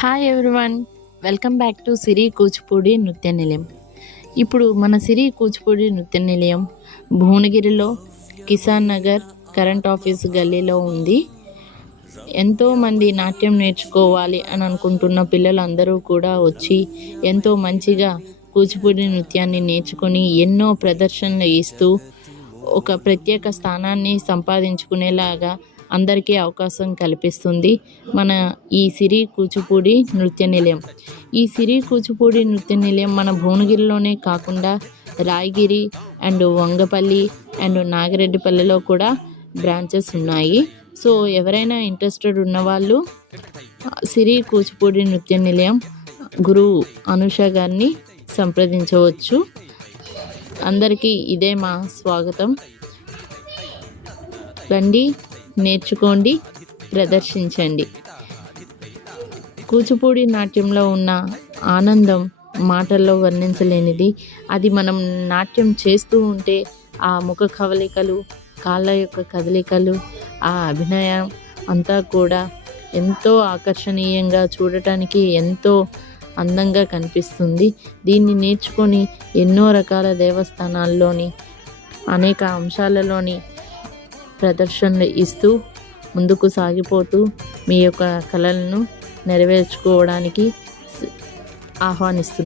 Hi everyone, welcome back to Siri Kuchipudi Nritya Nilayam. ఇప్పుడు మన సిరి కూచిపూడి నృత్య నిలయం భువనగిరిలో కిసాన్ నగర్ కరెంట్ ఆఫీస్ గల్లీలో ఉంది. ఎంతోమంది నాట్యం నేర్చుకోవాలి అని అనుకుంటున్న పిల్లలందరూ కూడా వచ్చి ఎంతో మంచిగా కూచిపూడి నృత్యాన్ని నేర్చుకొని ఎన్నో ప్రదర్శనలు ఇస్తూ ఒక ప్రత్యేక స్థానాన్ని సంపాదించుకునేలాగా అందరికీ అవకాశం కల్పిస్తుంది మన ఈ సిరి కూచిపూడి నృత్య నిలయం. ఈ సిరి కూచిపూడి నృత్య నిలయం మన భువనగిరిలోనే కాకుండా రాయగిరి అండ్ వంగపల్లి అండ్ నాగిరెడ్డిపల్లిలో కూడా బ్రాంచెస్ ఉన్నాయి. సో ఎవరైనా ఇంట్రెస్టెడ్ ఉన్నవాళ్ళు సిరి కూచిపూడి నృత్య నిలయం గురువు అనుష గారిని సంప్రదించవచ్చు. అందరికీ ఇదే మా స్వాగతం. రండి, నేర్చుకోండి, ప్రదర్శించండి. కూచిపూడి నాట్యంలో ఉన్న ఆనందం మాటల్లో వర్ణించలేనిది. అది మనం నాట్యం చేస్తూ ఉంటే ఆ ముఖ కవలికలు, కాళ్ళ యొక్క కదలికలు, ఆ అభినయం అంతా కూడా ఎంతో ఆకర్షణీయంగా, చూడటానికి ఎంతో అందంగా కనిపిస్తుంది. దీన్ని నేర్చుకొని ఎన్నో రకాల దేవస్థానాల్లోని అనేక అంశాలలోని ప్రదర్శనలు ఇస్తూ ముందుకు సాగిపోతూ మీ యొక్క కళలను నెరవేర్చుకోవడానికి ఆహ్వానిస్తుంది.